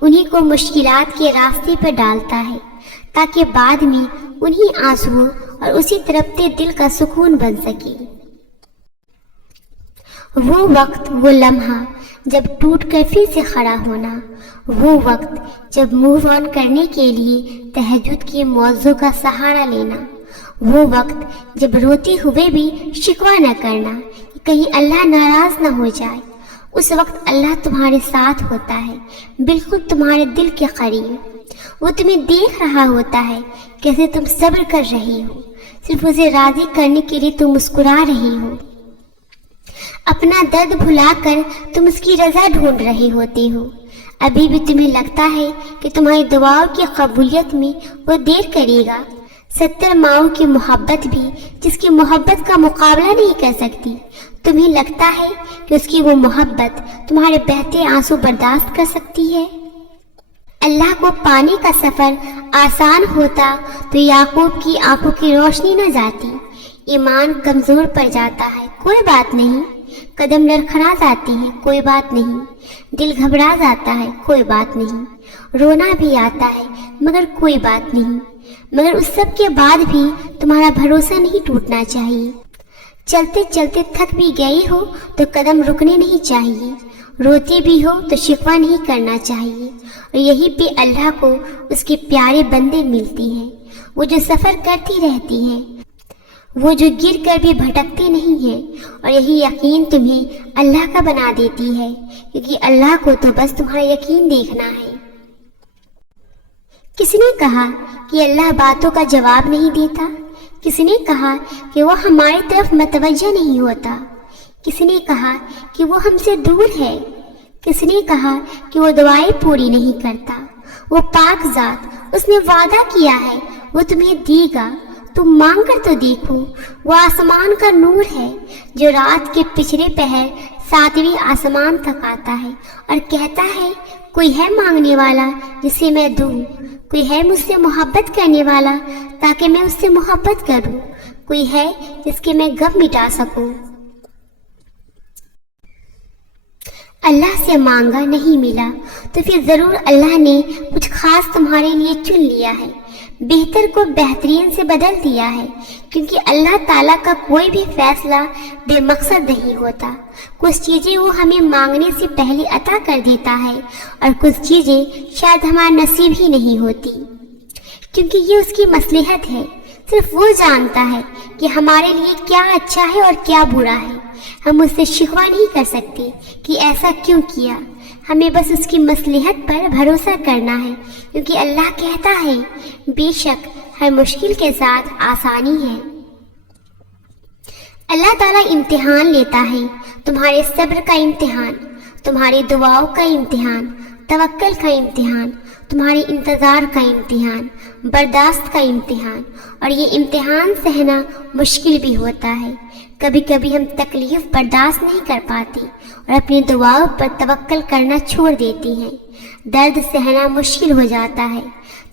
انہی کو مشکلات کے راستے پر ڈالتا ہے تاکہ بعد میں انہی آنسوؤں اور اسی تڑپتے دل کا سکون بن سکے۔ وہ وقت، وہ لمحہ جب ٹوٹ کر پھر سے کھڑا ہونا، وہ وقت جب موو آن کرنے کے لیے تہجد کے موضوع کا سہارا لینا، وہ وقت جب روتے ہوئے بھی شکوہ نہ کرنا کہ کہیں اللہ ناراض نہ ہو جائے۔ اس وقت اللہ تمہارے ساتھ ہوتا ہے، بالکل تمہارے دل کے قریب۔ وہ تمہیں دیکھ رہا ہوتا ہے کیسے تم صبر کر رہی ہو، صرف اسے راضی کرنے کے لیے تم مسکرا رہی ہو۔ اپنا درد بھلا کر تم اس کی رضا ڈھونڈ رہے ہوتے ہو۔ ابھی بھی تمہیں لگتا ہے کہ تمہاری دعاؤں کی قبولیت میں وہ دیر کرے گا۔ 70 ماؤں کی محبت بھی جس کی محبت کا مقابلہ نہیں کر سکتی، تمہیں لگتا ہے کہ اس کی وہ محبت تمہارے بہتے آنسو برداشت کر سکتی ہے؟ اللہ کو پانے کا سفر آسان ہوتا تو یعقوب کی آنکھوں کی روشنی نہ جاتی۔ ایمان کمزور پڑ جاتا ہے، کوئی بات نہیں۔ قدم لڑکھڑا جاتے ہیں، کوئی بات نہیں۔ دل گھبرا جاتا ہے، کوئی بات نہیں۔ رونا بھی آتا ہے، مگر کوئی بات نہیں۔ مگر اس سب کے بعد بھی تمہارا بھروسہ نہیں ٹوٹنا چاہیے۔ چلتے چلتے تھک بھی گئی ہو تو قدم رکنے نہیں چاہیے، روتی بھی ہو تو شکوہ نہیں کرنا چاہیے۔ اور یہی پہ اللہ کو اس کے پیارے بندے ملتے ہیں، وہ جو سفر کرتی رہتی ہیں، وہ جو گر کر بھی بھٹکتے نہیں ہیں۔ اور یہی یقین تمہیں اللہ کا بنا دیتی ہے، کیونکہ اللہ کو تو بس تمہارا یقین دیکھنا ہے۔ کس نے کہا کہ اللہ باتوں کا جواب نہیں دیتا؟ کس نے کہا کہ وہ ہماری طرف متوجہ نہیں ہوتا؟ کس نے کہا کہ وہ ہم سے دور ہے؟ کس نے کہا کہ وہ دعائیں پوری نہیں کرتا؟ وہ پاک ذات، اس نے وعدہ کیا ہے وہ تمہیں دے گا، تم مانگ کر تو دیکھو۔ وہ آسمان کا نور ہے جو رات کے پچھلے پہر 7ویں آسمان تک آتا ہے اور کہتا ہے کوئی ہے مانگنے والا جسے میں دوں، کوئی ہے مجھ سے محبت کرنے والا تاکہ میں اس سے محبت کروں، کوئی ہے جس کے میں غم مٹا سکوں۔ اللہ سے مانگا نہیں ملا تو پھر ضرور اللہ نے کچھ خاص تمہارے لیے چن لیا ہے، بہتر کو بہترین سے بدل دیا ہے، کیونکہ اللہ تعالیٰ کا کوئی بھی فیصلہ بے مقصد نہیں ہوتا۔ کچھ چیزیں وہ ہمیں مانگنے سے پہلے عطا کر دیتا ہے اور کچھ چیزیں شاید ہمارا نصیب ہی نہیں ہوتی، کیونکہ یہ اس کی مصلحت ہے۔ صرف وہ جانتا ہے کہ ہمارے لیے کیا اچھا ہے اور کیا برا ہے۔ ہم اس سے شکوہ نہیں کر سکتے کہ ایسا کیوں کیا، ہمیں بس اس کی مصلحت پر بھروسہ کرنا ہے، کیونکہ اللہ کہتا ہے بے شک ہر مشکل کے ساتھ آسانی ہے۔ اللہ تعالیٰ امتحان لیتا ہے، تمہارے صبر کا امتحان، تمہاری دعاؤں کا امتحان، توکل کا امتحان، تمہارے انتظار کا امتحان، برداشت کا امتحان۔ اور یہ امتحان سہنا مشکل بھی ہوتا ہے۔ کبھی کبھی ہم تکلیف برداشت نہیں کر پاتی اور اپنی دعاؤں پر توکل کرنا چھوڑ دیتی ہیں۔ درد سہنا مشکل ہو جاتا ہے،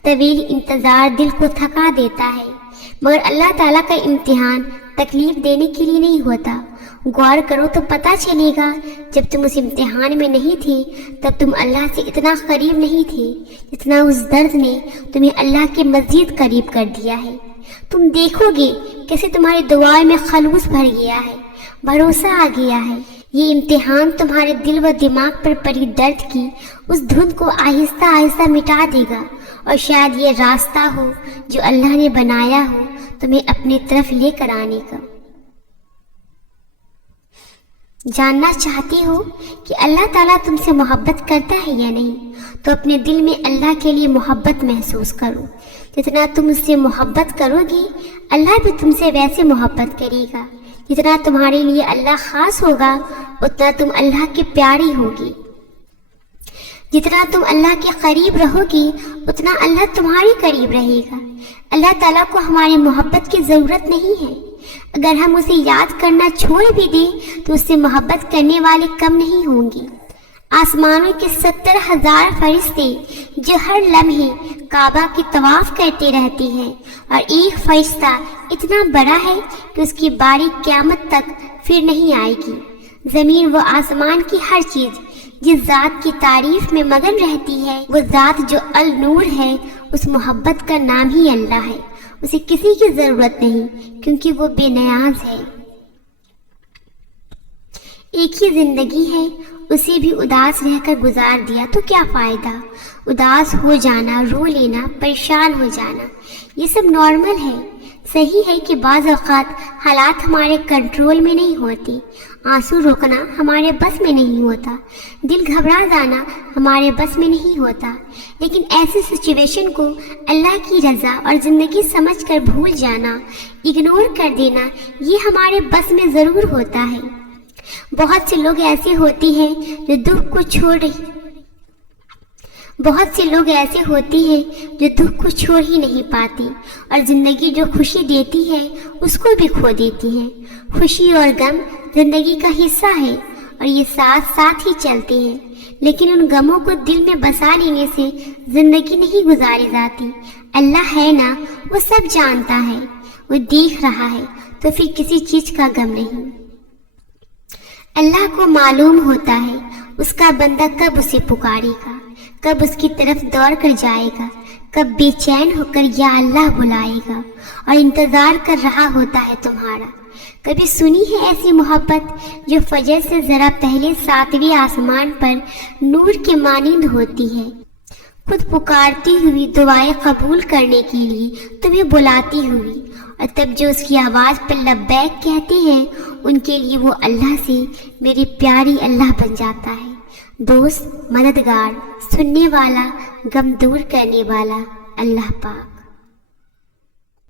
طویل انتظار دل کو تھکا دیتا ہے، مگر اللہ تعالیٰ کا امتحان تکلیف دینے کے لیے نہیں ہوتا۔ غور کرو تو پتہ چلے گا، جب تم اس امتحان میں نہیں تھی تب تم اللہ سے اتنا قریب نہیں تھی جتنا اس درد نے تمہیں اللہ کے مزید قریب کر دیا ہے۔ تم دیکھو گے کیسے تمہاری دعائیں میں خلوص بھر گیا ہے، بھروسہ آ گیا ہے۔ یہ امتحان تمہارے دل و دماغ پر پڑی درد کی اس دھند کو آہستہ آہستہ مٹا دے گا، اور شاید یہ راستہ ہو جو اللہ نے بنایا ہو تمہیں اپنی طرف لے کر آنے کا۔ جاننا چاہتی ہو کہ اللہ تعالیٰ تم سے محبت کرتا ہے یا نہیں، تو اپنے دل میں اللہ کے لیے محبت محسوس کرو۔ جتنا تم اس سے محبت کرو گی اللہ بھی تم سے ویسے محبت کرے گا۔ جتنا تمہارے لیے اللہ خاص ہوگا اتنا تم اللہ کی پیاری ہوگی۔ جتنا تم اللہ کے قریب رہو گی اتنا اللہ تمہارے قریب رہے گا۔ اللہ تعالیٰ کو ہماری محبت کی ضرورت نہیں ہے۔ اگر ہم اسے یاد کرنا چھوڑ بھی دیں تو اس سے محبت کرنے والے کم نہیں ہوں گے۔ آسمانوں کے 70,000 فرشتے جو ہر لمحے کعبہ کی طواف کرتے رہتے ہیں، اور ایک فرشتہ اتنا بڑا ہے کہ اس کی باری قیامت تک پھر نہیں آئے گی۔ زمین و آسمان کی ہر چیز جس ذات کی تعریف میں مگن رہتی ہے، وہ ذات جو النور ہے، اس محبت کا نام ہی اللہ ہے۔ اسے کسی کی ضرورت نہیں کیونکہ وہ بے نیاز ہے۔ ایک ہی زندگی ہے، اسے بھی اداس رہ کر گزار دیا تو کیا فائدہ؟ اداس ہو جانا، رو لینا، پریشان ہو جانا، یہ سب نارمل ہے۔ صحیح ہے کہ بعض اوقات حالات ہمارے کنٹرول میں نہیں ہوتی، آنسو روکنا ہمارے بس میں نہیں ہوتا، دل گھبرا جانا ہمارے بس میں نہیں ہوتا، لیکن ایسی سچویشن کو اللہ کی رضا اور زندگی سمجھ کر بھول جانا، اگنور کر دینا، یہ ہمارے بس میں ضرور ہوتا ہے۔ بہت سے لوگ ایسے ہوتے ہیں جو دکھ کو چھوڑ ہی نہیں پاتی، اور زندگی جو خوشی دیتی ہے اس کو بھی کھو دیتی ہے۔ خوشی اور غم زندگی کا حصہ ہے اور یہ ساتھ ساتھ ہی چلتے ہیں، لیکن ان غموں کو دل میں بسا لینے سے زندگی نہیں گزاری جاتی۔ اللہ ہے نا، وہ سب جانتا ہے، وہ دیکھ رہا ہے، تو پھر کسی چیز کا غم نہیں۔ اللہ کو معلوم ہوتا ہے اس کا بندہ کب اسے پکارے گا، کب اس کی طرف دوڑ کر جائے گا، کب بے چین ہو کر یا اللہ بلائے گا، اور انتظار کر رہا ہوتا ہے تمہارا۔ کبھی سنی ہے ایسی محبت جو فجر سے ذرا پہلے 7ویں آسمان پر نور کے مانند ہوتی ہے، خود پکارتی ہوئی دعائیں قبول کرنے کے لیے تمہیں بلاتی ہوئی، اور تب جو اس کی آواز پر لبیک کہتے ہیں ان کے لیے وہ اللہ سے میری پیاری اللہ بن جاتا ہے۔ دوست، مددگار، سننے والا، غم دور کرنے والا اللہ پاک۔